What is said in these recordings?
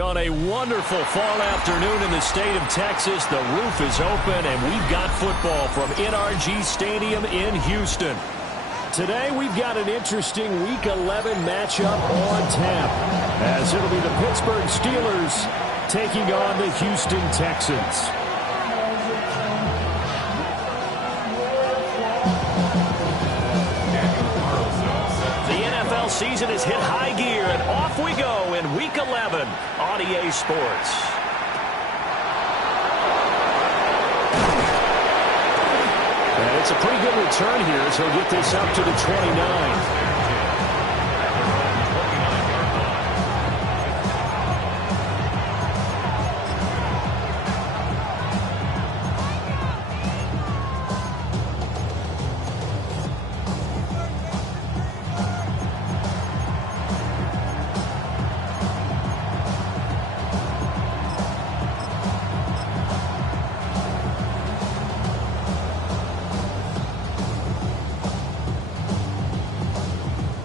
On a wonderful fall afternoon in the state of Texas, the roof is open, and we've got football from NRG Stadium in Houston. Today, we've got an interesting Week 11 matchup on tap, as it'll be the Pittsburgh Steelers taking on the Houston Texans. Season has hit high gear, and off we go in Week 11 on EA Sports. And it's a pretty good return here as he'll get this up to the 29.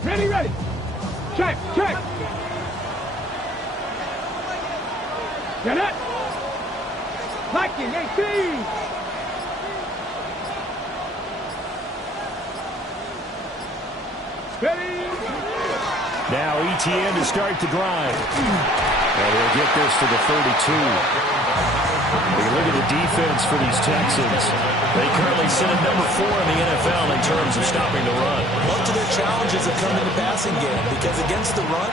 Ready. Check. Get it. Blocking, 18. Ready. Now ETN to start the drive. And he'll get this to the 32. When you look at the defense for these Texans, they currently sit at number 4 in the NFL in terms of stopping the run. Most of their challenges have come in the passing game because against the run,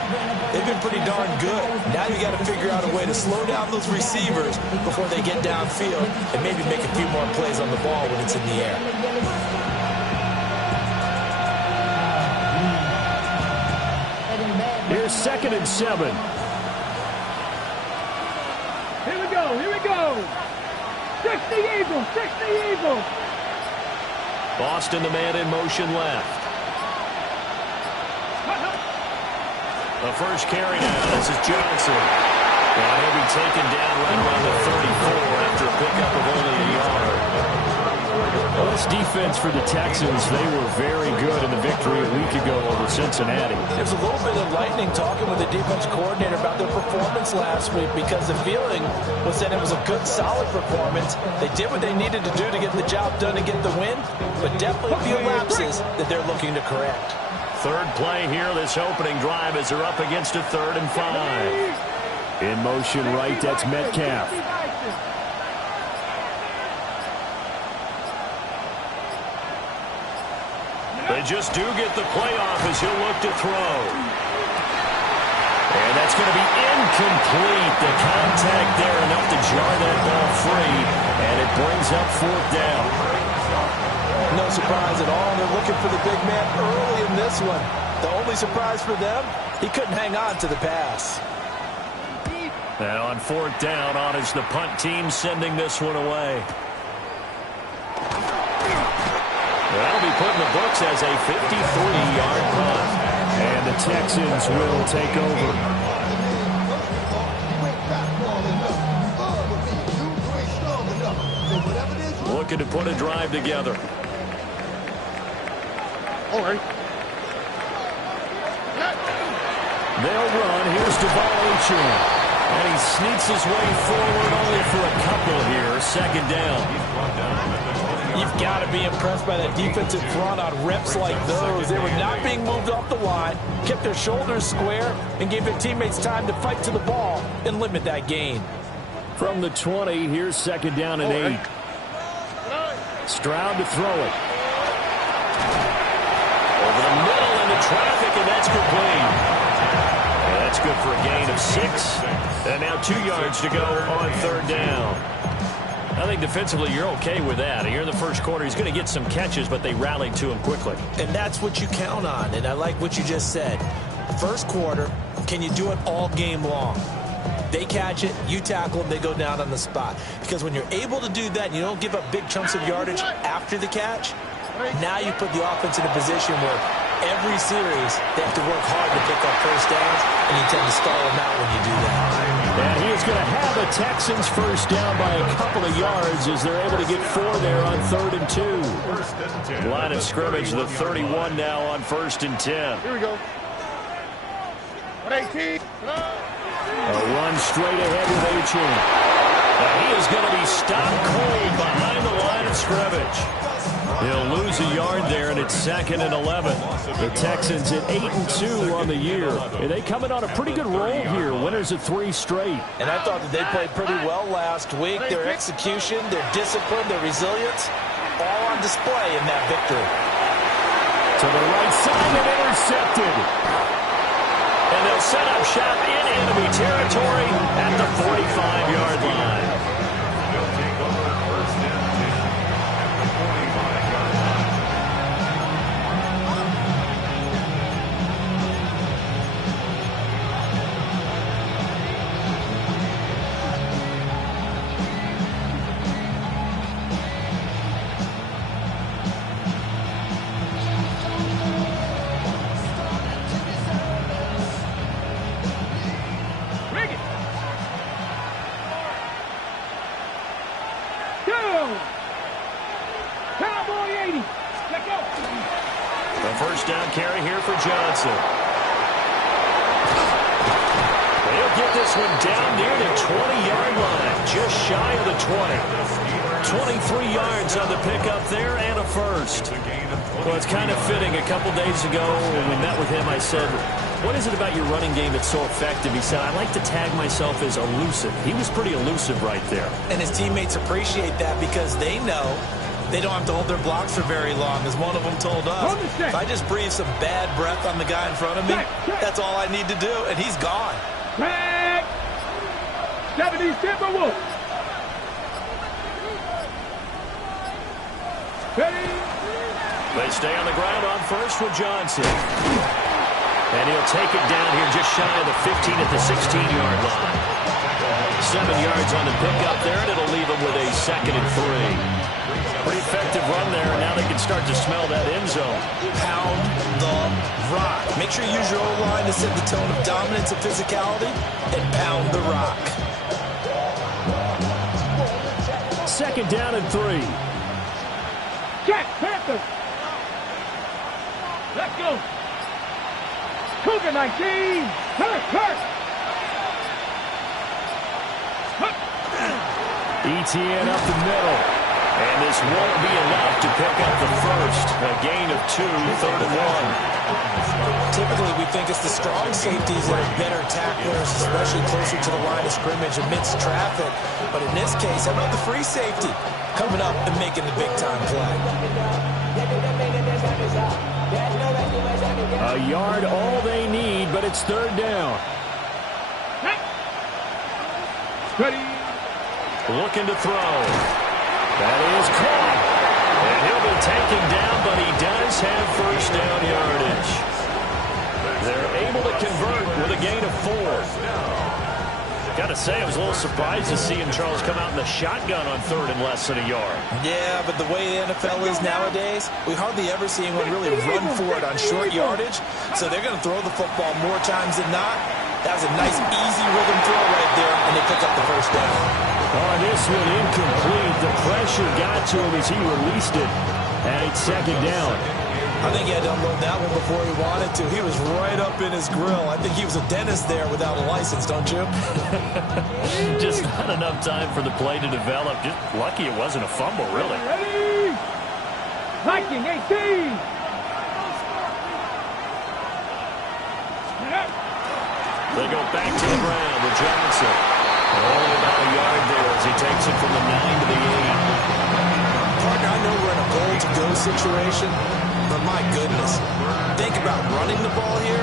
they've been pretty darn good. Now you got to figure out a way to slow down those receivers before they get downfield and maybe make a few more plays on the ball when it's in the air. Here's 2nd and 7. Here we go. 60 Eagles. Boston, the man in motion left. The first carry now. This is Johnson. And he'll be taken down right around the 34 after a pickup of only a yard. Well, this defense for the Texans, they were very good in the victory a week ago over Cincinnati. There's a little bit of lightning talking with the defense coordinator about their performance last week because the feeling was that it was a good, solid performance. They did what they needed to do to get the job done and get the win, but definitely a few lapses that they're looking to correct. Third play here, this opening drive as they're up against a 3rd and 5. In motion right, that's Metcalf. They just do get the play off as he'll look to throw. And that's going to be incomplete. The contact there enough to jar that ball free, and it brings up 4th down. No surprise at all. They're looking for the big man early in this one. The only surprise for them, he couldn't hang on to the pass. And on 4th down, on is the punt team sending this one away. That'll be put in the books as a 53-yard punt. And the Texans will take over. Looking to put a drive together. All right. They'll run. Here's Deval. And he sneaks his way forward only for a couple here. 2nd down. You've got to be impressed by that defensive front on reps like those. They were not being moved off the line, kept their shoulders square, and gave their teammates time to fight to the ball and limit that gain. From the 20, here's 2nd down and 8. Stroud to throw it. Over the middle into traffic, and that's complete. And that's good for a gain of 6. And now 2 yards to go on 3rd down. I think defensively you're okay with that. Here in the first quarter, he's going to get some catches, but they rallied to him quickly. And that's what you count on, and I like what you just said. First quarter, can you do it all game long? They catch it, you tackle them, they go down on the spot. Because when you're able to do that and you don't give up big chunks of yardage after the catch, now you put the offense in a position where every series they have to work hard to pick up first downs, and you tend to stall them out when you do that. And he is going to have a Texans first down by a couple of yards as they're able to get 4 there on 3rd and 2. Line of scrimmage, the 31 now on 1st and 10. Here we go. 18. A run straight ahead with Achin. He is going to be stopped cold behind the line of scrimmage. He'll lose a yard there, and it's 2nd and 11. The Texans at 8-2 on the year. And they coming on a pretty good roll here. Winners of 3 straight. And I thought that they played pretty well last week. Their execution, their discipline, their resilience, all on display in that victory. To the right side and intercepted. And they'll set up shop in enemy territory at the 45-yard line. First down carry here for Johnson. He'll get this one down near the 20-yard line, just shy of the 20. 23 yards on the pickup there and a first. Well, it's kind of fitting. A couple days ago when we met with him, I said, what is it about your running game that's so effective? He said, I like to tag myself as elusive. He was pretty elusive right there. And his teammates appreciate that because they know they don't have to hold their blocks for very long, as one of them told us. If I just breathe some bad breath on the guy in front of me, that's all I need to do, and he's gone. Back. 70 Timberwolves. Ready. They stay on the ground on first with Johnson. And he'll take it down here just shy of the 15 at the 16-yard line. 7 yards on the pickup there, and it'll leave him with a 2nd and 3. Pretty effective run there, and now they can start to smell that end zone. Pound the rock. Make sure you use your O-line to set the tone of dominance and physicality, and pound the rock. 2nd down and 3. Jack Panthers. Let's go. Cougar 19. Hurt. ETN up the middle. And this won't be enough to pick up the first. A gain of 2, 3rd and 1. Typically, we think it's the strong safeties that are better tacklers, especially closer to the line of scrimmage amidst traffic. But in this case, how about the free safety coming up and making the big-time play? A yard, all they need, but it's 3rd down. Ready. Looking to throw. That is caught. And he'll be taken down, but he does have first down yardage. They're able to convert with a gain of 4. Got to say, I was a little surprised to see him, Charles, come out in the shotgun on 3rd and less than a yard. Yeah, but the way the NFL is nowadays, we hardly ever see anyone really run for it on short yardage. So they're going to throw the football more times than not. That was a nice, easy rhythm throw right there, and they pick up the first down. Oh, this one incomplete. The pressure got to him as he released it. And it's 2nd down. I think he had to unload that one before he wanted to. He was right up in his grill. I think he was a dentist there without a license, don't you? Just not enough time for the play to develop. Just lucky it wasn't a fumble, really. Ready. Viking 18. They go back to the ground with Johnson. Only about a yard there as he takes it from the 9 to the 8. Partner, I know we're in a goal-to-go situation, but but my goodness. Think about running the ball here.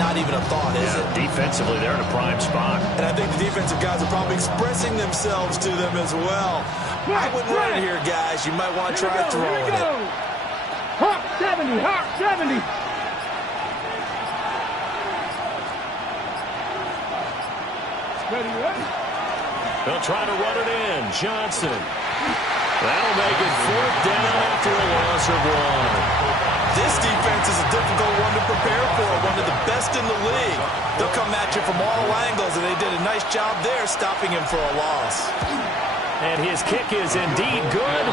Not even a thought, is it? Defensively, they're in a prime spot. And I think the defensive guys are probably expressing themselves to them as well. I wouldn't run it here, guys. You might want to try throwing it. Hawk 70, Hawk 70. Ready, ready. They'll try to run it in. Johnson. That'll make it 4th down after a loss of 1. This defense is a difficult one to prepare for, one of the best in the league. They'll come at you from all angles, and they did a nice job there stopping him for a loss. And his kick is indeed good.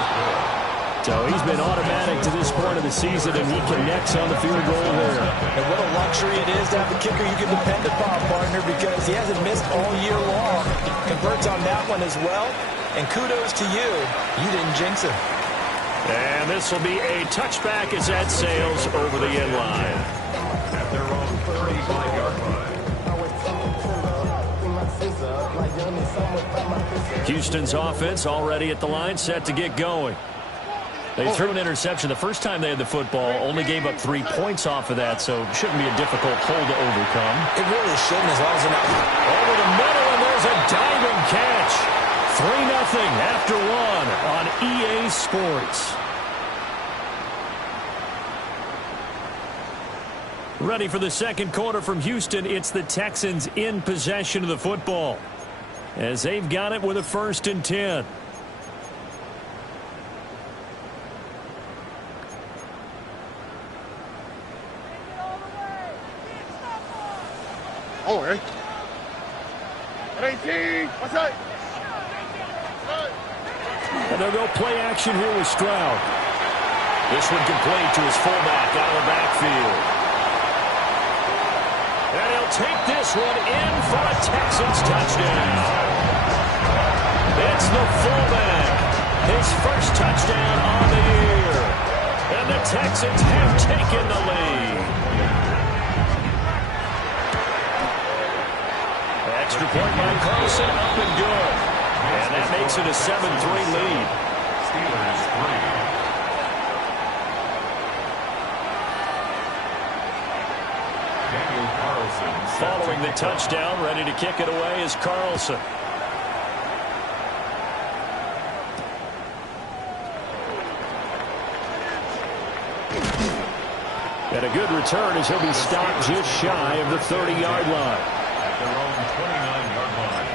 So he's been automatic to this point of the season, and he connects on the field goal there. And what a luxury it is to have a kicker you can depend upon, partner, because he hasn't missed all year long. Converts on that one as well. And kudos to you. You didn't jinx him. And this will be a touchback as that sails over the end line. At their own 35-yard line. Houston's offense already at the line, set to get going. They threw an interception the first time they had the football, only gave up 3 points off of that, so it shouldn't be a difficult hole to overcome. It really shouldn't, as long as they're not. Over the middle, and there's a diving catch. 3-0 after 1 on EA Sports. Ready for the second quarter from Houston. It's the Texans in possession of the football, as they've got it with a 1st and 10. Oh, hey. 18. What's that? And they'll go play action here with Stroud. This one complete to his fullback out of the backfield. And he'll take this one in for a Texans touchdown. It's the fullback. His first touchdown on the year. And the Texans have taken the lead. Extra point by Carlson, up and good. And that makes it a 7-3 lead. Steelers 3. Following the touchdown, ready to kick it away is Carlson. And a good return as he'll be stopped just shy of the 30-yard line. At their own 29-yard line.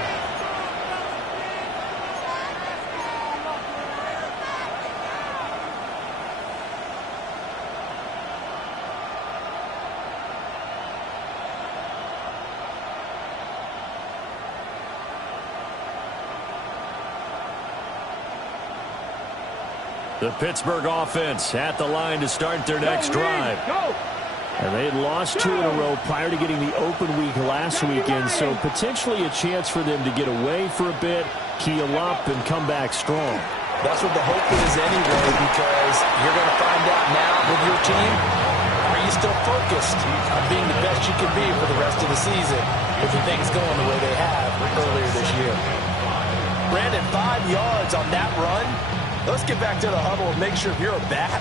The Pittsburgh offense at the line to start their next drive. And they had lost 2 in a row prior to getting the open week last weekend, so potentially a chance for them to get away for a bit, keel up, and come back strong. That's what the hope is anyway, because you're going to find out now with your team, are you still focused on being the best you can be for the rest of the season if the things going the way they have earlier this year? Brandon, 5 yards on that run. Let's get back to the huddle and make sure if you're a back,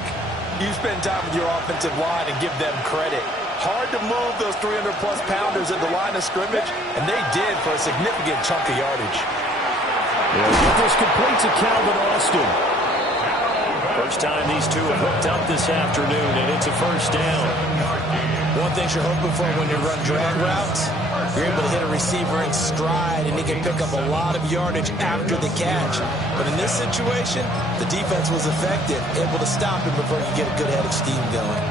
you spend time with your offensive line and give them credit. Hard to move those 300-plus pounders at the line of scrimmage, and they did for a significant chunk of yardage. Yeah, this completes to Calvin Austin. First time these two have hooked up this afternoon, and it's a first down. One thing you're hoping for when you run drag routes, you're able to hit a receiver in stride, and he can pick up a lot of yardage after the catch. But in this situation, the defense was effective, able to stop him before you get a good head of steam going.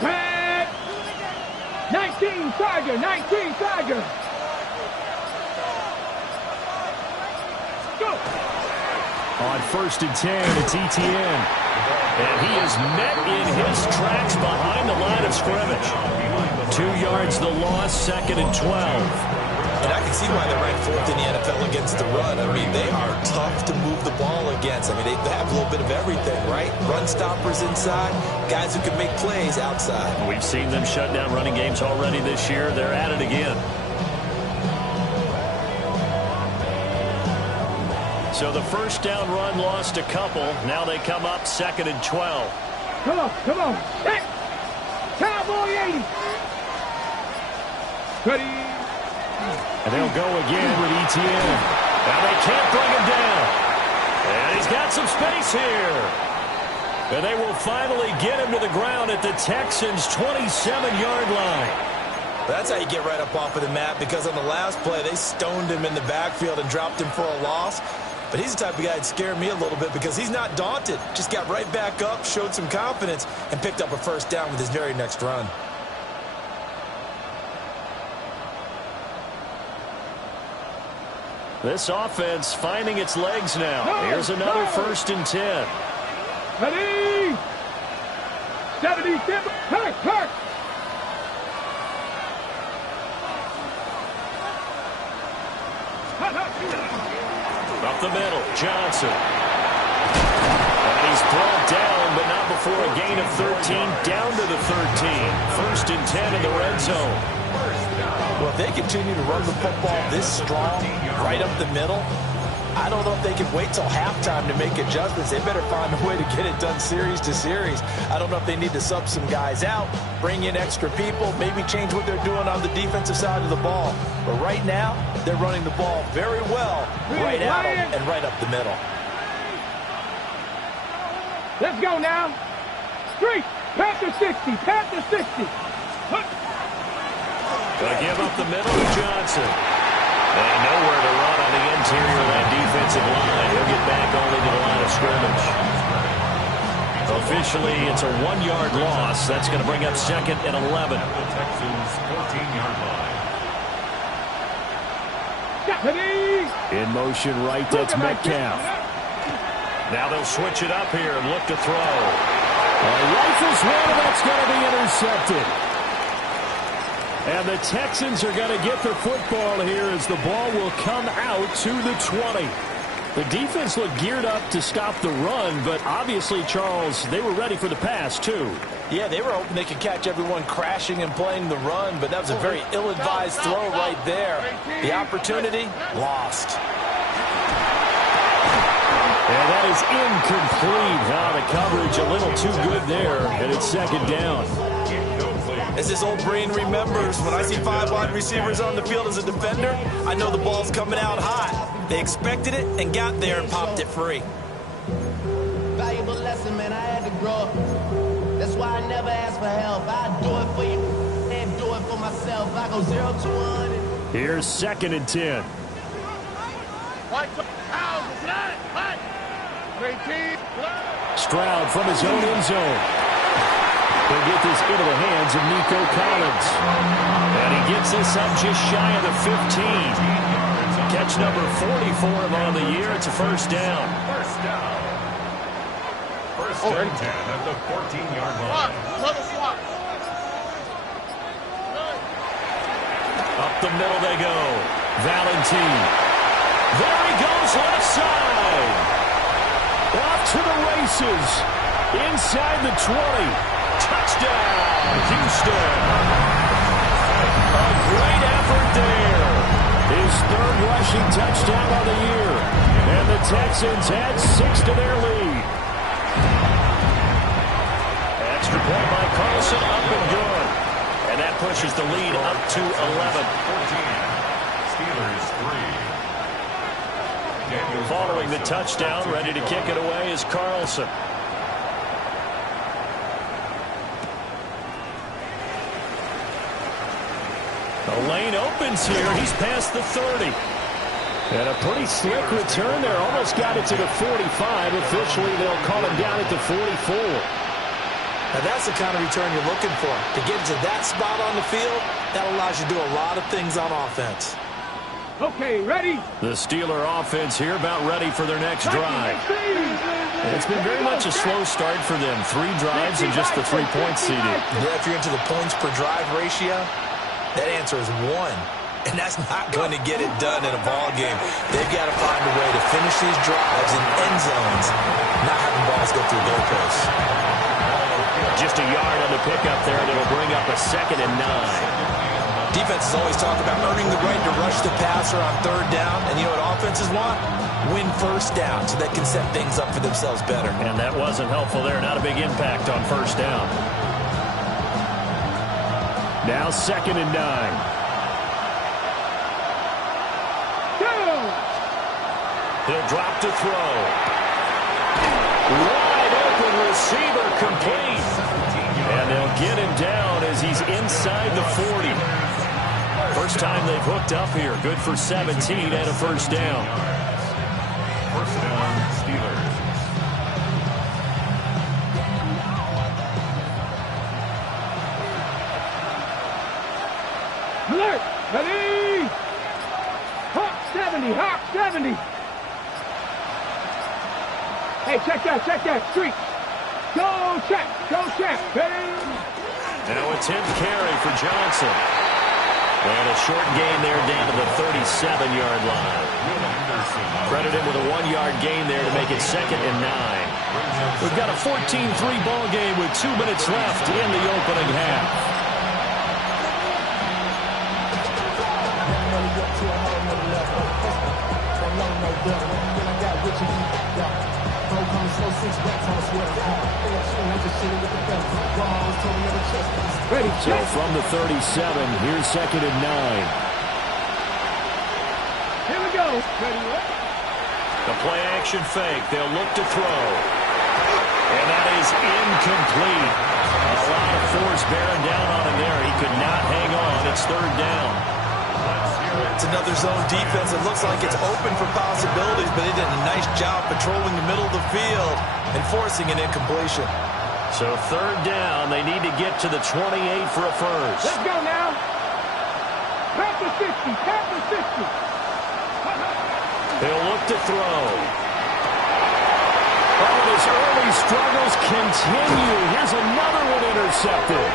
Tag! 19 Tiger, 19 Tiger. Go! On 1st and 10, it's ETN. And he is met in his tracks behind the line of scrimmage. 2 yards the loss, 2nd and 12. And I can see why they're ranked 4th in the NFL against the run. I mean, they are tough to move the ball against. I mean, they have a little bit of everything, right? Run stoppers inside, guys who can make plays outside. We've seen them shut down running games already this year. They're at it again. So the first down run lost a couple. Now they come up 2nd and 12. Come on, come on. Hey! Cowboy 80. Ready. And they'll go again with ETN. Now they can't bring him down. And he's got some space here. And they will finally get him to the ground at the Texans' 27-yard line. That's how you get right up off of the mat, because on the last play, they stoned him in the backfield and dropped him for a loss. But he's the type of guy that scared me a little bit because he's not daunted. Just got right back up, showed some confidence, and picked up a first down with his very next run. This offense finding its legs now. Here's another 1st and 10. Ready. 77. Hurt. Up the middle, Johnson. And he's brought down, but not before a gain of 13, down to the 13. 1st and 10 in the red zone. Well, if they continue to run the football this strong, right up the middle, I don't know if they can wait till halftime to make adjustments. They better find a way to get it done series to series. I don't know if they need to sub some guys out, bring in extra people, maybe change what they're doing on the defensive side of the ball. But right now, they're running the ball very well, right at them and right up the middle. Let's go now. Street. Panther 60. Panther 60. Gonna give up the middle to Johnson. And nowhere to run on the interior of that defensive line. He'll get back only to the line of scrimmage. Officially, it's a 1-yard loss. That's going to bring up 2nd and 11. At the Texans' 14-yard line. In motion right, that's Metcalf. Now they'll switch it up here and look to throw. Rifles one, and that's going to be intercepted. And the Texans are going to get the football here as the ball will come out to the 20. The defense looked geared up to stop the run, but obviously, Charles, they were ready for the pass, too. Yeah, they were hoping they could catch everyone crashing and playing the run, but that was a very ill-advised throw right there. The opportunity, lost. And that is incomplete. The coverage a little too good there, and it's 2nd down. As this old brain remembers, when I see 5 wide receivers on the field as a defender, I know the ball's coming out hot. They expected it and got there and popped it free. Valuable lesson, man. I had to grow up. That's why I never ask for help. I do it for you and do it for myself. I go 0 to 100. Here's 2nd and 10. Stroud from his own end zone. He'll get this into the hands of Nico Collins. And he gets this up just shy of the 15. Catch number 40 for him on the year. It's a first down. First down. First and 10 at the 14-yard line. Up the middle they go. Valentine. There he goes, left side. Off to the races. Inside the 20. Touchdown, Houston. A great effort there. His 3rd rushing touchdown of the year. And the Texans add 6 to their lead. Extra point by Carlson, up and good. And that pushes the lead up to 11. 14. Steelers 3. Following the touchdown, ready to kick it away is Carlson. The lane opens here. He's past the 30. And a pretty slick return there. Almost got it to the 45. Officially, they'll call him down at the 44. Now that's the kind of return you're looking for. To get to that spot on the field, that allows you to do a lot of things on offense. Okay, ready? The Steeler offense here about ready for their next drive. It's been very much a slow start for them. 3 drives and just the 3-point CD. Yeah, if you're into the points per drive ratio, that answer is 1. and that's not going to get it done in a ball game. They've got to find a way to finish these drives in end zones, not having balls go through goalposts. Just a yard on the pickup there, and it'll bring up a 2nd and 9. Defenses always talk about earning the right to rush the passer on 3rd down, and you know what offenses want? Win 1st down so they can set things up for themselves better. And that wasn't helpful there. Not a big impact on 1st down. Now 2nd and 9. He'll drop to throw. Wide open receiver complete. And they'll get him down as he's inside the 40. First time they've hooked up here. Good for 17 and a 1st down. 1st down, Steelers. Alert! Ready! Hawk 70! Hawk 70! Hey, check that, street. Go check, ready? Now a 10th carry for Johnson. And a short gain there down to the 37-yard line. Credit him with a 1-yard gain there to make it 2nd and 9. We've got a 14-3 ball game with 2 minutes left in the opening half. Ready, So from the 37, here's 2nd and 9. Here we go. Ready, The play action fake. They'll look to throw. And that is incomplete. A lot of force bearing down on him there. He could not hang on. It's 3rd down. It's another zone defense. It looks like it's open for possibilities, but they did a nice job patrolling the middle of the field and forcing an incompletion. So 3rd down. They need to get to the 28 for a first. let's go now. Past the 60, past the 60. They'll look to throw. Oh, his early struggles continue. Here's another one intercepted.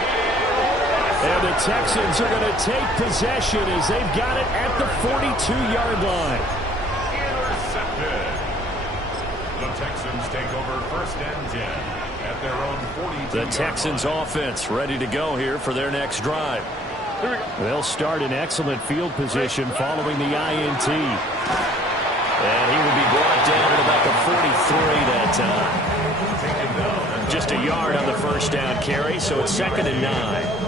And the Texans are going to take possession as they've got it at the 42-yard line. Intercepted. The Texans take over 1st and 10 at their own 42. The Texans offense ready to go here for their next drive. They'll start in excellent field position following the INT. And he will be brought down at about the 43 that time. Just a yard on the 1st down carry, so it's 2nd and 9.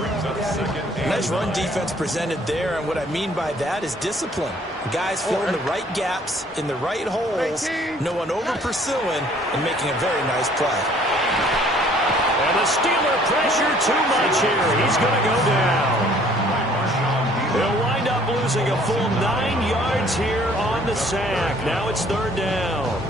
Nice run defense presented there, and what I mean by that is discipline. Guys filling the right gaps in the right holes, no one over-pursuing, and making a very nice play. And the Steeler pressure too much here. He's going to go down. He'll wind up losing a full 9 yards here on the sack. Now it's 3rd down.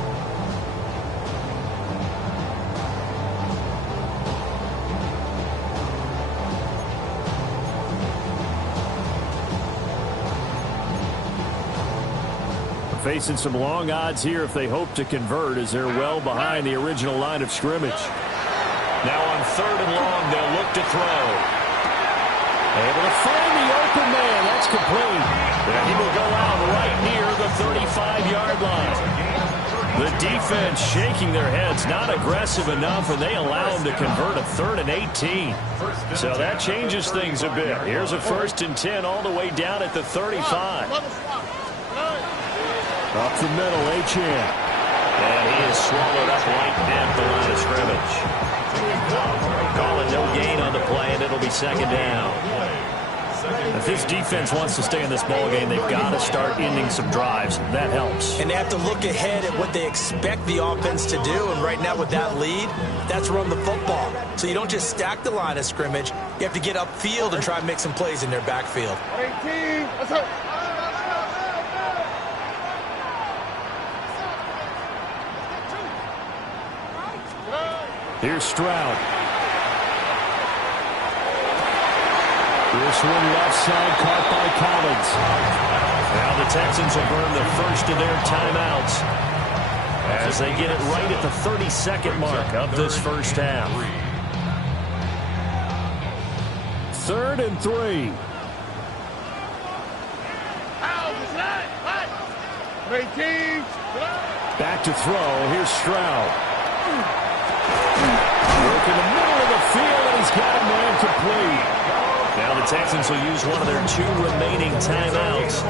Facing some long odds here if they hope to convert, as they're well behind the original line of scrimmage. Now on 3rd and long, they'll look to throw. Able to find the open man. That's complete. And he will go out right near the 35-yard line. The defense shaking their heads, not aggressive enough, and they allow him to convert a 3rd and 18. So that changes things a bit. Here's a 1st and 10 all the way down at the 35. Up the middle, Achane. And he is swallowed up right at the line of scrimmage. Calling no gain on the play, and it'll be 2nd down. If this defense wants to stay in this ballgame, they've got to start ending some drives. That helps. And they have to look ahead at what they expect the offense to do, and right now with that lead, that's run the football. So you don't just stack the line of scrimmage. You have to get upfield and try and make some plays in their backfield. 18, let's go. Here's Stroud. This one left side caught by Collins. Now the Texans will burn the first of their timeouts as they get it right at the 32nd mark of this first half. 3rd and 3. Back to throw. Here's Stroud. Work in the middle of the field, and he's got a man complete. Now the Texans will use one of their 2 remaining timeouts.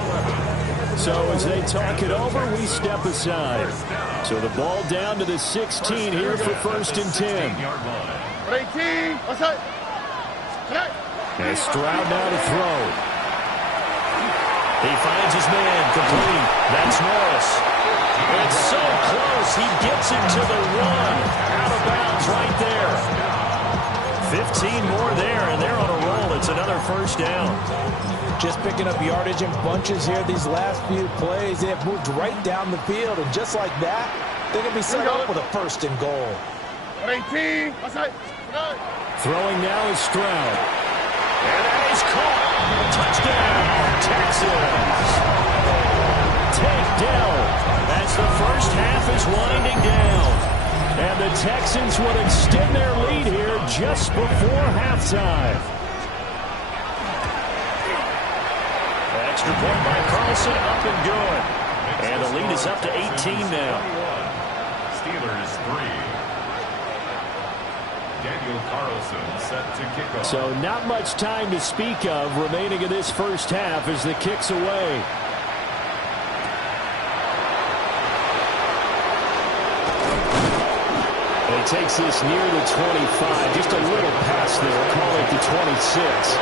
So as they talk it over, we step aside. So the ball down to the 16 here for 1st and 10. And Stroud now to throw. He finds his man, complete. That's Norris. It's so close. He gets it to the 1. Out of bounds right there. 15 more there, and they're on a roll. It's another 1st down. Just picking up yardage in bunches here these last few plays. They have moved right down the field, and just like that, they're going to be set up with a 1st and goal. Throwing now is Stroud. And that is caught. Touchdown, Texans. Takedown as the first half is winding down. And the Texans will extend their lead here just before halftime. Extra point by Carlson, up and good. And the lead is up to 18 now. Steelers 3. Daniel Carlson set to kick off. So not much time to speak of remaining in this first half as the kick's away. He takes this near the 25. Just a little pass there. Call it the 26.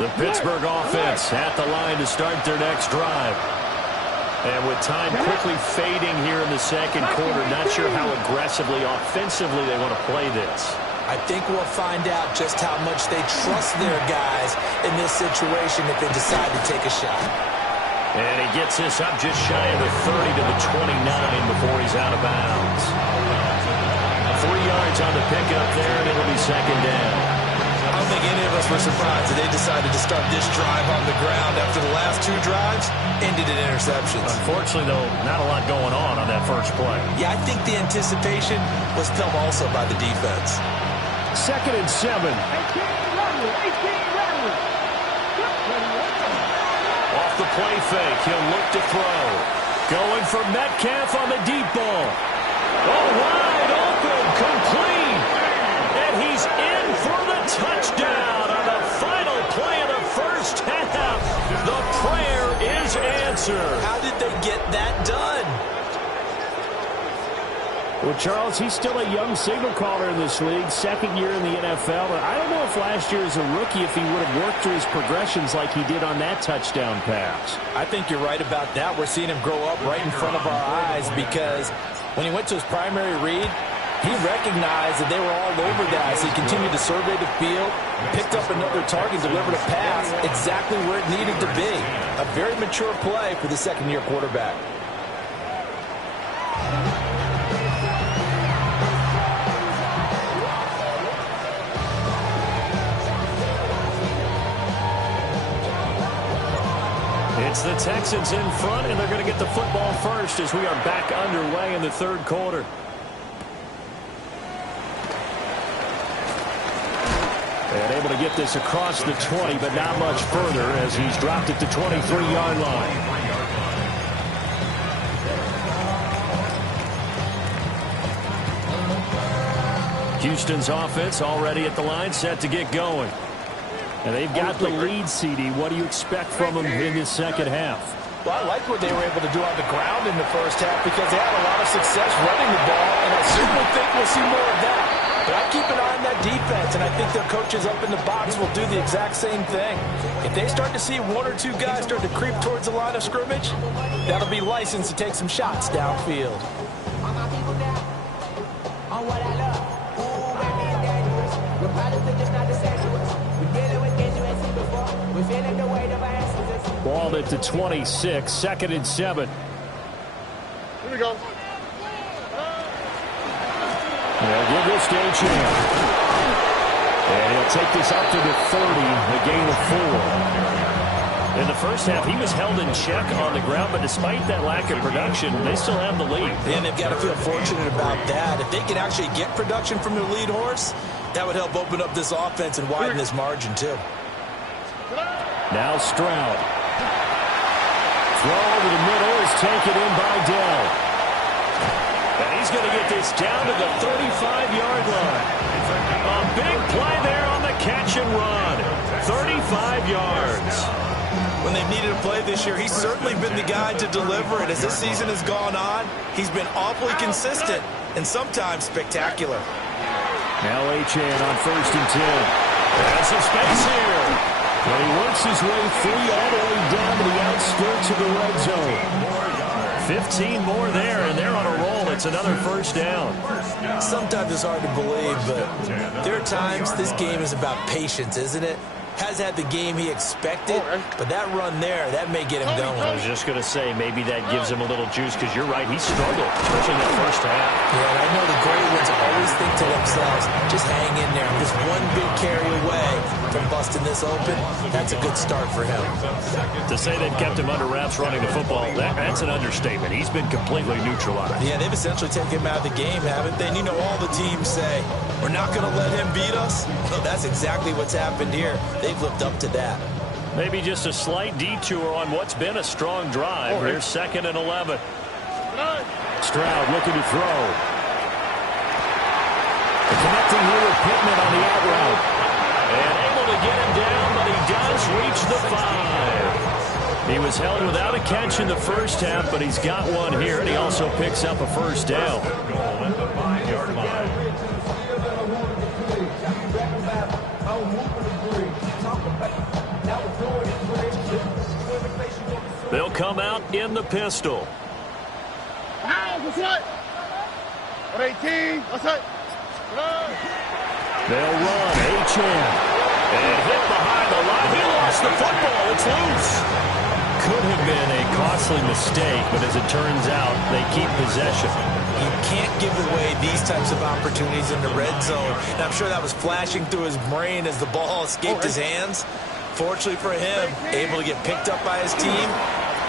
The Pittsburgh offense at the line to start their next drive. And with time quickly fading here in the second quarter, not sure how aggressively, offensively they want to play this. I think we'll find out just how much they trust their guys in this situation if they decide to take a shot. And he gets this up just shy of the 30 to the 29 before he's out of bounds. 3 yards on the pickup there, and it'll be 2nd down. I don't think any of us were surprised that they decided to start this drive on the ground after the last 2 drives ended in interceptions. Unfortunately, though, not a lot going on that first play. Yeah, I think the anticipation was felt also by the defense. 2nd and 7. 18 runners. Off the play fake, he'll look to throw. Going for Metcalf on the deep ball. Oh, wide open, complete. And he's in for the touchdown on the final play of the first half. The prayer is answered. How did they get that done? Well, Charles, he's still a young signal caller in this league, 2nd year in the NFL. But I don't know if last year as a rookie, if he would have worked through his progressions like he did on that touchdown pass. I think you're right about that. We're seeing him grow up right in front of our eyes because when he went to his primary read, he recognized that they were all over that as he continued to survey the field, picked up another target, delivered a pass exactly where it needed to be. A very mature play for the 2nd-year quarterback. It's the Texans in front, and they're going to get the football first as we are back underway in the 3rd quarter. And able to get this across the 20, but not much further as he's dropped it to 23-yard line. Houston's offense already at the line, set to get going. And they've got the lead, CD. What do you expect from them in this second half? Well, I like what they were able to do on the ground in the first half because they had a lot of success running the ball, and I certainly think we'll see more of that. But I keep an eye on that defense, and I think their coaches up in the box will do the exact same thing. If they start to see 1 or 2 guys start to creep towards the line of scrimmage, that'll be licensed to take some shots downfield. Ball at the 26, 2nd and 7. Here we go. They'll give this to a chance. And he'll take this up to the 30, a gain of 4. In the first half, he was held in check on the ground, but despite that lack of production, they still have the lead. And they've got to feel fortunate about that. If they can actually get production from their lead horse, That would help open up this offense and widen this margin, too. Now Stroud. Throw over the middle is taken in by Dell. And he's going to get this down to the 35-yard line. A big play there on the catch and run. 35 yards. When they've needed a play this year, he's certainly been the guy to deliver it. As this season has gone on, he's been awfully consistent and sometimes spectacular. Now Achane on 1st and 10. Has some space here. And he works his way free all the way down to the outskirts of the red zone. 15 more there, and they're on a roll. It's another first down. Sometimes it's hard to believe, but there are times this game is about patience, isn't it? Has had the game he expected, but that run there, that may get him going. I was just going to say, maybe that gives him a little juice, because you're right, he struggled, especially in the first half. Yeah, and I know the great ones always think to themselves, just hang in there. Just one big carry away from busting this open, that's a good start for him. To say they've kept him under wraps running the football, that's an understatement. He's been completely neutralized. Yeah, they've essentially taken him out of the game, haven't they? And you know, all the teams say, we're not going to let him beat us. Well, that's exactly what's happened here. They've lived up to that. Maybe just a slight detour on what's been a strong drive. Here's 2nd and 11. Stroud looking to throw. Connecting here with Pittman on the out route. And able to get him down, but he does reach the 5. He was held without a catch in the first half, but he's got one here, and he also picks up a first down. They'll come out in the pistol. They'll run. Achane. And hit behind the line. He lost the football. It's loose. Could have been a costly mistake, but as it turns out, they keep possession. You can't give away these types of opportunities in the red zone. And I'm sure that was flashing through his brain as the ball escaped his hands. Fortunately for him, able to get picked up by his team,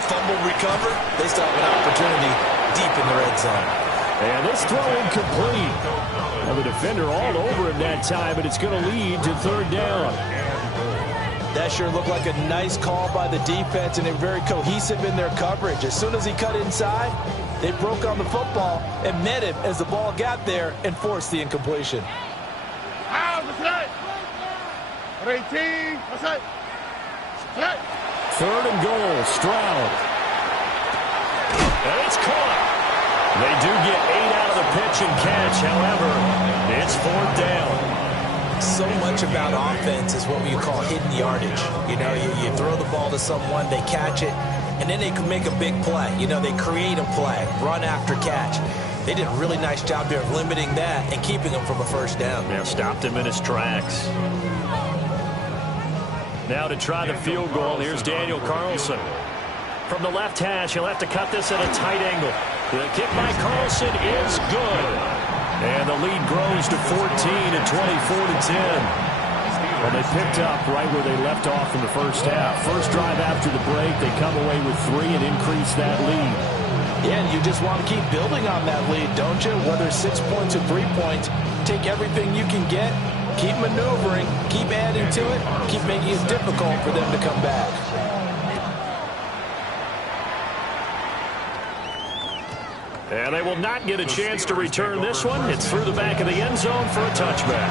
fumble, recover. They still have an opportunity deep in the red zone. And this throw incomplete. Well, the defender all over him that time, but it's going to lead to 3rd down. That sure looked like a nice call by the defense, and they're very cohesive in their coverage. As soon as he cut inside, they broke on the football and met him as the ball got there and forced the incompletion. 3rd and goal, Stroud. And it's caught. They do get 8 out of the pitch and catch. However, it's 4th down. So much about offense is what we call hidden yardage. You know, you throw the ball to someone, they catch it, and then they can make a big play. You know, they create a play, run after catch. They did a really nice job there of limiting that and keeping him from a first down. Yeah, stopped him in his tracks. Now to try the field goal, here's Daniel Carlson. From the left hash, he'll have to cut this at a tight angle. The kick by Carlson is good. And the lead grows to 14 and 24-10. Well, they picked up right where they left off in the first half. First drive after the break, they come away with 3 and increase that lead. Yeah, and you just want to keep building on that lead, don't you? Whether 6 points or 3 points, take everything you can get, keep maneuvering, keep adding to it, keep making it difficult for them to come back. And they will not get a chance to return this one. It's through the back of the end zone for a touchback.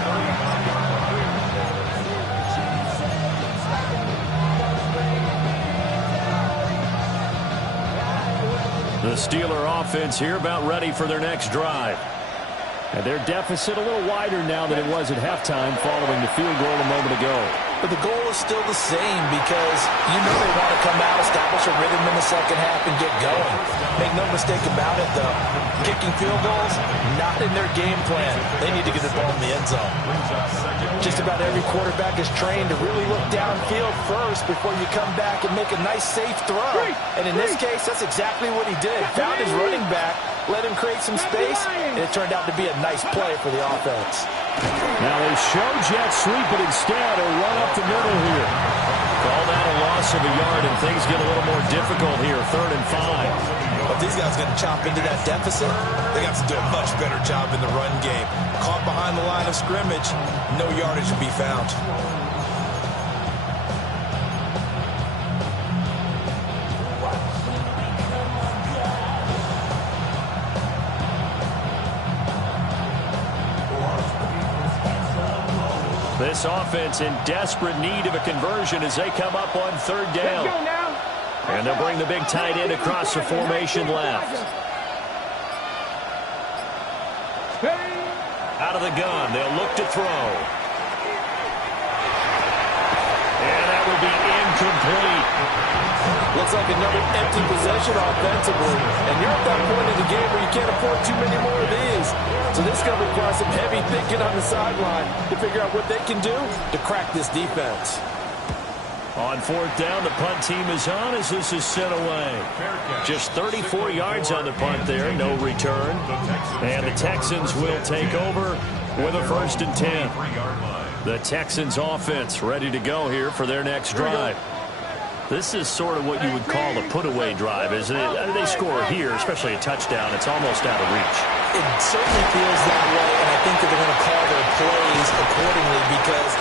The Steeler offense here about ready for their next drive. And their deficit a little wider now than it was at halftime following the field goal a moment ago. But the goal is still the same because you know they want to come out, establish a rhythm in the second half, and get going. Make no mistake about it, though. Kicking field goals, not in their game plan. They need to get the ball in the end zone. Just about every quarterback is trained to really look downfield first before you come back and make a nice, safe throw. And in this case, that's exactly what he did. Found his running back, let him create some space, and it turned out to be a nice play for the offense. Now they show jet sweep, but instead a run up the middle here. Call that a loss of a yard, and things get a little more difficult here. 3rd and 5. But if these guys are going to chop into that deficit, they got to do a much better job in the run game. Caught behind the line of scrimmage, no yardage to be found. This offense in desperate need of a conversion as they come up on third down. And they'll bring the big tight end across the formation left. Out of the gun, they'll look to throw. And that will be incomplete. Looks like another empty possession offensively. And you're at that point in the game where you can't afford too many more of these. So this is going to require some heavy thinking on the sideline to figure out what they can do to crack this defense. On fourth down, the punt team is on as this is sent away. Just 34 yards on the punt there, no return. And the Texans will take over with a 1st and 10. The Texans offense ready to go here for their next drive. This is sort of what you would call a put-away drive, isn't it? They score here, especially a touchdown. It's almost out of reach. It certainly feels that way, and I think that they're going to call their plays accordingly because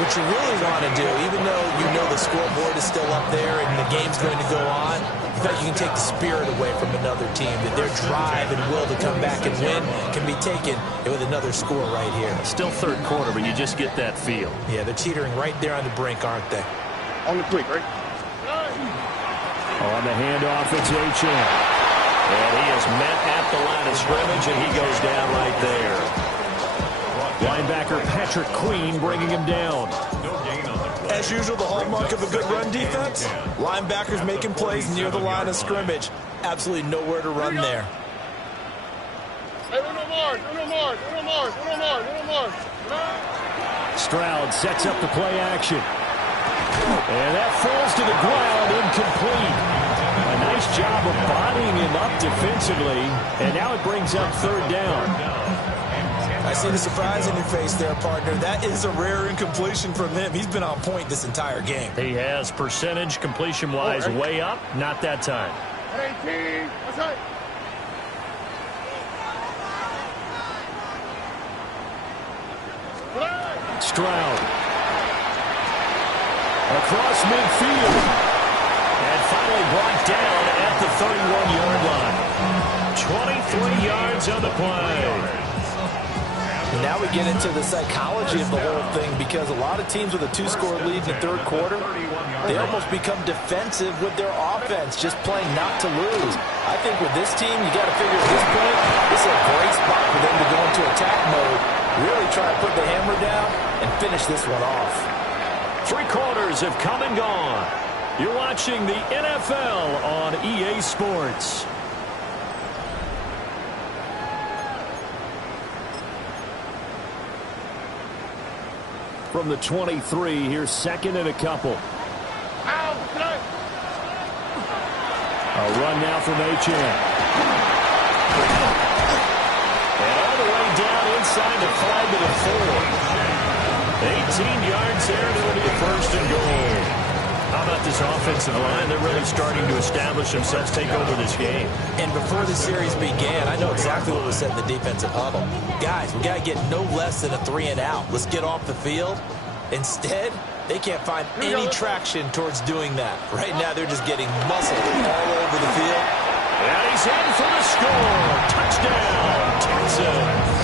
what you really want to do, even though you know the scoreboard is still up there and the game's going to go on, in fact, you can take the spirit away from another team, that their drive and will to come back and win can be taken with another score right here. Still third quarter, but you just get that feel. Yeah, they're teetering right there on the brink, aren't they? On the brink, right? On the handoff, it's H.M. And he is met at the line of scrimmage, and he goes down right there. Linebacker Patrick Queen bringing him down. As usual, the hallmark of a good run defense, linebackers making plays near the line of scrimmage. Absolutely nowhere to run there. Stroud sets up the play action. And that falls to the ground, incomplete. A nice job of bodying him up defensively, and now it brings up third down. I see the surprise in your face there, partner. That is a rare incompletion from him. He's been on point this entire game. He has percentage completion-wise way up, not that time. Stroud. Across midfield. And finally brought down at the 31-yard line. 23 yards on the play. Now we get into the psychology of the whole thing because a lot of teams with a 2-score lead in the third quarter, they almost become defensive with their offense, just playing not to lose. I think with this team, you got to figure at this point, this is a great spot for them to go into attack mode, really try to put the hammer down and finish this one off. 3 quarters have come and gone. You're watching the NFL on EA Sports. From the 23, here's 2nd and a couple. A run now from H.M. And all the way down inside the 5 to the 4. 18 yards there, and it'll be a 1st and goal. How about this offensive line? They're really starting to establish themselves, take over this game. And before the series began, I know exactly what was said in the defensive huddle. Guys, we got to get no less than a 3 and out. Let's get off the field. Instead, they can't find any traction towards doing that. Right now, they're just getting muscled all over the field. And he's in for the score. Touchdown, Texans.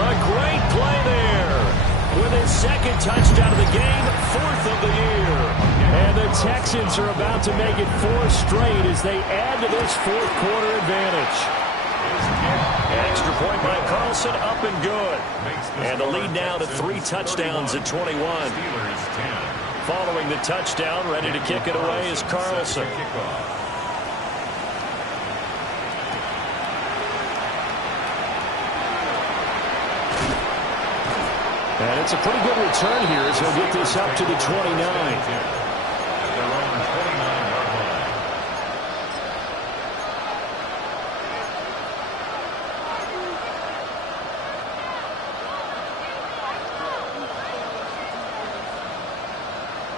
A great play there. With his 2nd touchdown of the game, 4th of the year. And the Texans are about to make it 4 straight as they add to this 4th quarter advantage. An extra point by Carlson, up and good. And the lead now to 3 touchdowns at 21. Following the touchdown, ready to kick it away is Carlson. And it's a pretty good return here as he'll get this up to the 29.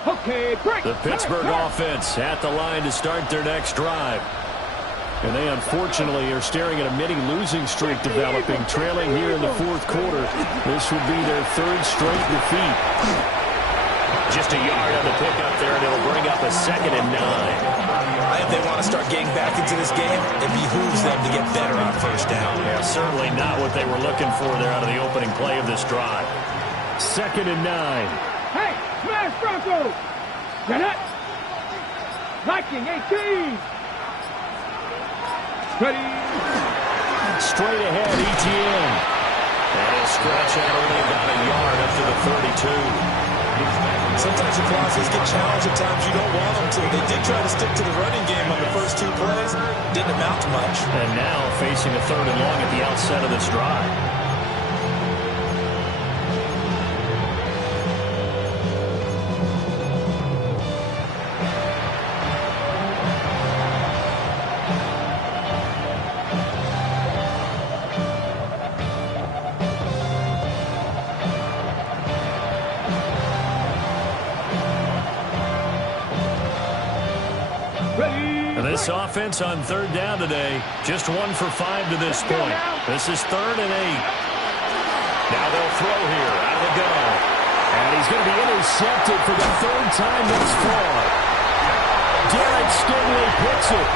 Okay, break. The Pittsburgh offense at the line to start their next drive. And they unfortunately are staring at a mini losing streak developing, trailing here in the fourth quarter. This would be their third straight defeat. Just a yard on the pickup there, and it'll bring up a 2nd and 9. If they want to start getting back into this game, it behooves them to get better on first down. Yeah, certainly not what they were looking for there out of the opening play of this drive. 2nd and 9. Hey, smash Broncos! Get it! Viking 18! Ready! Straight ahead, ETN. And he'll scratch out only about a yard up to the 32. Sometimes your crosses get challenged at times you don't want them to. They did try to stick to the running game on the first 2 plays. Didn't amount to much. And now facing a 3rd and long at the outset of this drive. This offense on 3rd down today, just 1 for 5 to this point. This is 3rd and 8. Now they'll throw here out of the gun. And he's going to be intercepted for the 3rd time thus far. Derek Stingley picks it.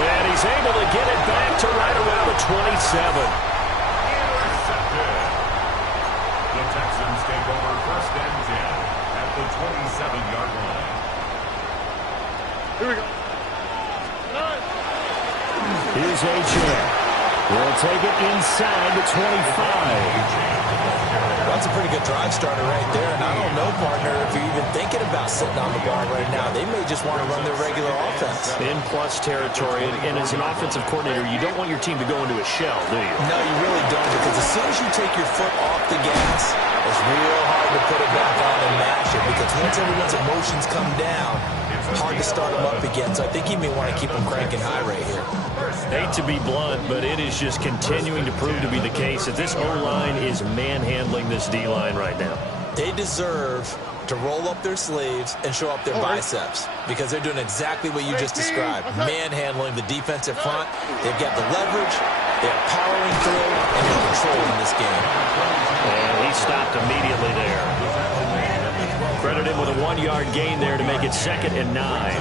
And he's able to get it back to right around the 27. Intercepted. The Texans take over 1st and 10 at the 27-yard line. Here we go. Here's A.J. We'll take it inside the 25. That's a pretty good drive starter right there. And I don't know, partner, if you're even thinking about sitting on the ball right now. They may just want to run their regular offense. In plus territory. And as an offensive coordinator, you don't want your team to go into a shell, do you? No, you really don't. Because as soon as you take your foot off the gas, it's real hard to put it back on and mash it. Because once everyone's emotions come down, it's hard to start them up again. So I think he may want to keep them cranking high right here. Hate to be blunt, but it is just continuing to prove to be the case that this O-line is manhandling this D-line right now. They deserve to roll up their sleeves and show up their biceps because they're doing exactly what you just described, manhandling the defensive front. They've got the leverage, they're powering through, and they're controlling this game. And he stopped immediately there. Credit him with a 1-yard gain there to make it 2nd and 9.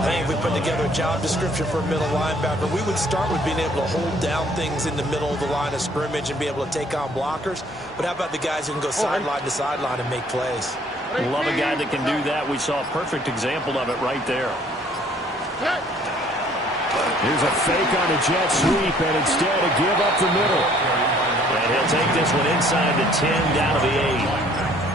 I think if we put together a job description for a middle linebacker, we would start with being able to hold down things in the middle of the line of scrimmage and be able to take on blockers. But how about the guys who can go sideline to sideline and make plays? Love a guy that can do that. We saw a perfect example of it right there. Here's a fake on a jet sweep, and instead a give up the middle. And he'll take this one inside the 10, down to the 8.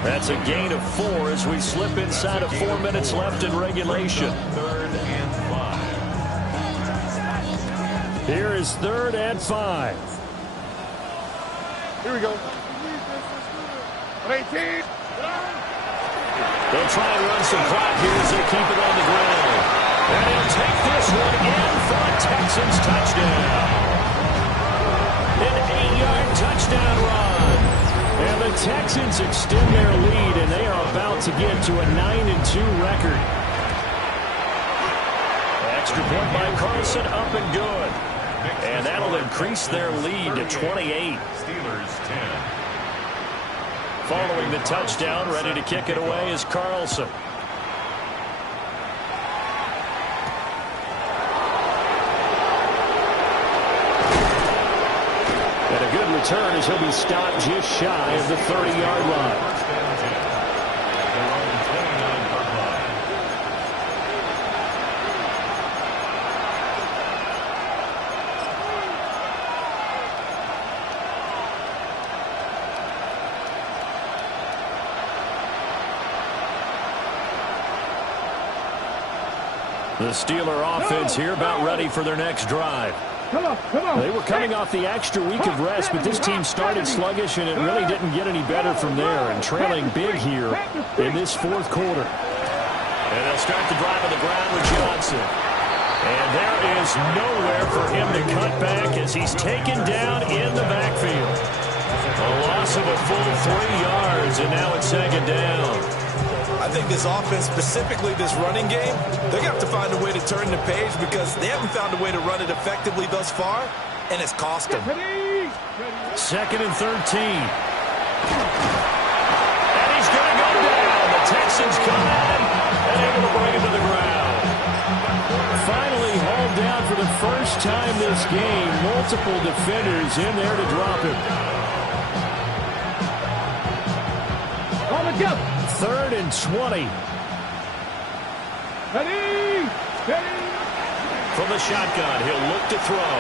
That's a gain of 4 as we slip inside of 4 minutes left in regulation. 3rd and 5. Here is 3rd and 5. Here we go. 18. They'll try and run some clock here as they keep it on the ground. And he'll take this one in for a Texans touchdown. An 8-yard touchdown run. And the Texans extend their lead, and they are about to get to a 9-2 record. Extra point by Carlson, up and good. And that'll increase their lead to 28. Steelers 10. Following the touchdown, ready to kick it away is Carlson. And a good return as he'll be stopped just shy of the 30-yard line. The Steeler offense here about ready for their next drive. Come on. They were coming off the extra week of rest, but this team started sluggish, and it really didn't get any better from there, and trailing big here in this fourth quarter. And they'll start the drive on the ground with Johnson. And there is nowhere for him to cut back as he's taken down in the backfield. A loss of a full 3 yards, and now it's 2nd down. I think this offense, specifically this running game, they're going to have to find a way to turn the page because they haven't found a way to run it effectively thus far, and it's cost them. 2nd and 13. And he's going to go down. The Texans come at him and able to bring him to the ground. Finally hauled down for the first time this game. Multiple defenders in there to drop him. All together. 3rd and 20. Ready. Ready. From the shotgun, he'll look to throw.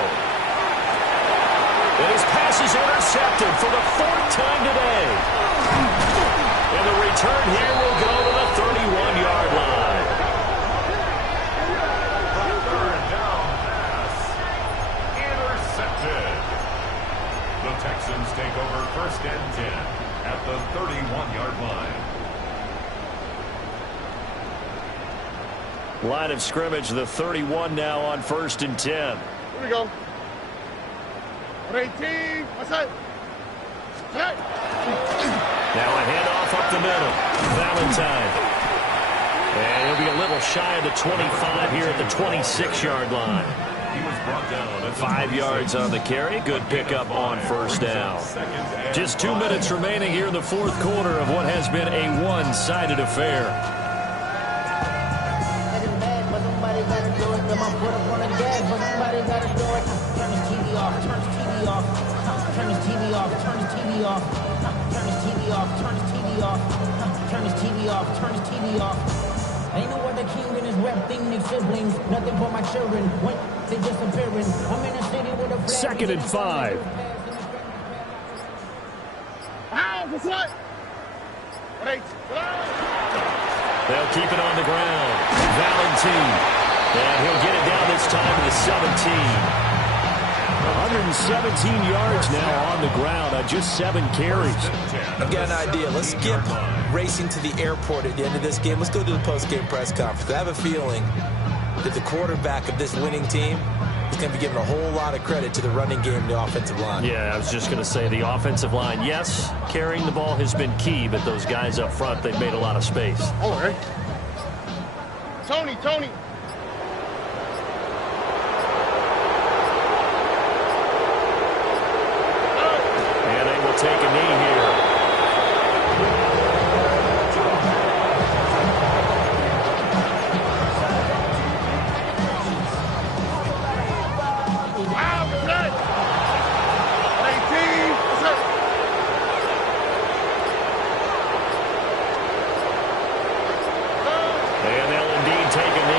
And his pass is intercepted for the 4th time today. And the return here will go to the 31-yard line. Third down pass. Intercepted. The Texans take over 1st and 10 at the 31-yard line. Line of scrimmage, the 31 now on 1st and 10. Here we go. 18. What's that? Now a handoff up the middle. Valentine. And he'll be a little shy of the 25 here at the 26-yard line. He was brought down at 5 yards on the carry. Good pickup on 1st down. Just 2 minutes remaining here in the 4th quarter of what has been a one-sided affair. Turn his TV off, turn his TV off, turn his TV off, turn his TV off, turn his TV off, turn his TV off. Ain't no other king in his rap thing, they siblings, nothing for my children. When they disappearing, I'm in a city with a flag. 2nd and 5. What's that? They'll keep it on the ground. Valentine. And he'll get it down this time to the 17. 117 yards now on the ground on just 7 carries. I've got an idea. Let's skip racing to the airport at the end of this game. Let's go to the post-game press conference. I have a feeling that the quarterback of this winning team is going to be giving a whole lot of credit to the running game and the offensive line. Yeah, I was just going to say the offensive line. Yes, carrying the ball has been key, but those guys up front, they've made a lot of space. All right. Tony. Take a knee here. And they'll indeed take a knee.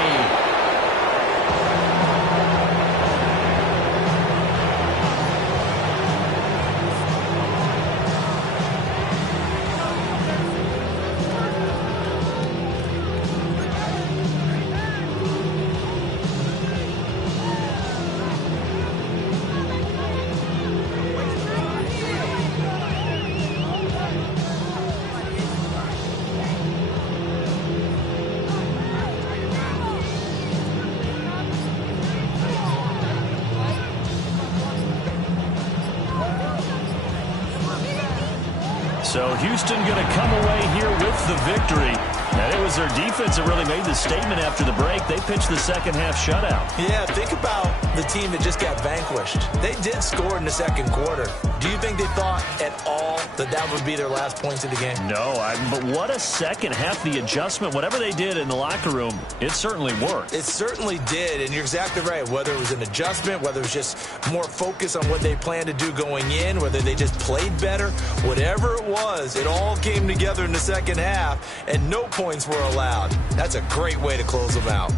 So Houston going to come away here with the victory. And it was their defense that really made the statement after the break. They pitched the second-half shutout. Yeah, think about the team that just got vanquished. They did score in the 2nd quarter. Do you think they thought at all that that would be their last points of the game? No, but what a second half. The adjustment, whatever they did in the locker room, it certainly worked. It certainly did, and you're exactly right. Whether it was an adjustment, whether it was just more focus on what they planned to do going in, whether they just played better, whatever it was, it all came together in the second half, and no points were allowed. That's a great way to close them out.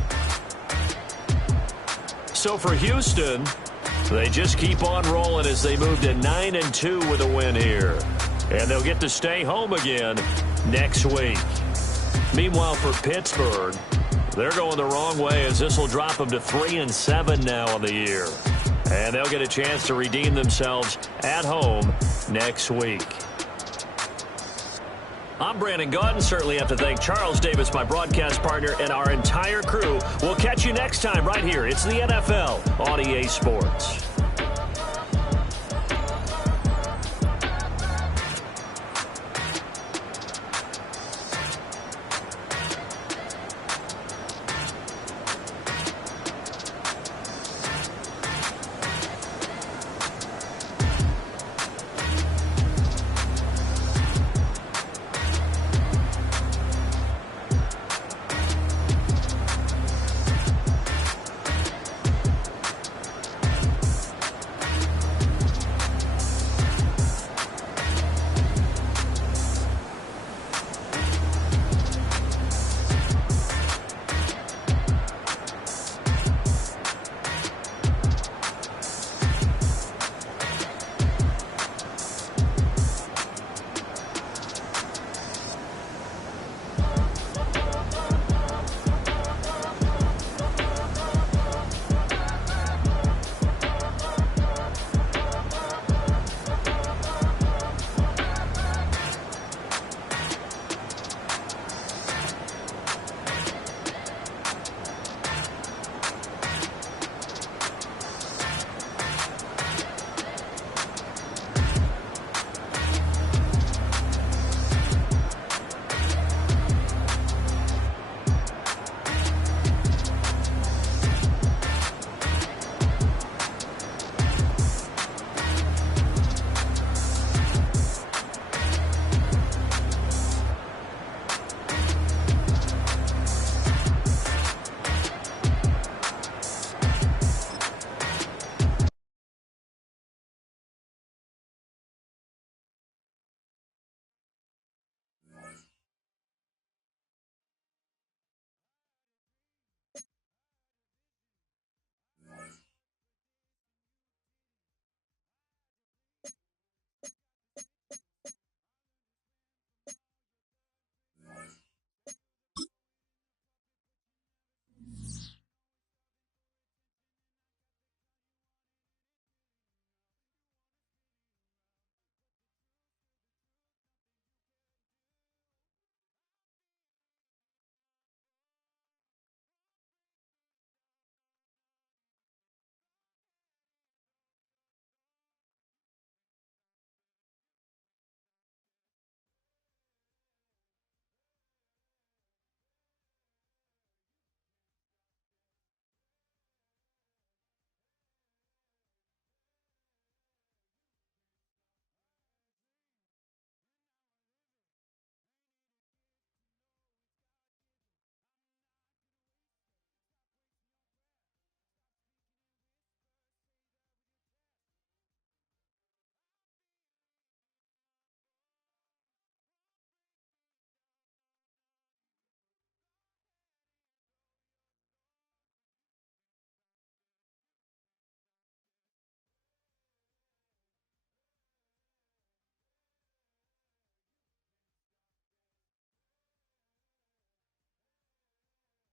So for Houston, they just keep on rolling as they move to 9-2 with a win here. And they'll get to stay home again next week. Meanwhile, for Pittsburgh, they're going the wrong way as this will drop them to 3-7 now on the year. And they'll get a chance to redeem themselves at home next week. I'm Brandon Gaudin. Certainly have to thank Charles Davis, my broadcast partner, and our entire crew. We'll catch you next time right here. It's the NFL on EA Sports.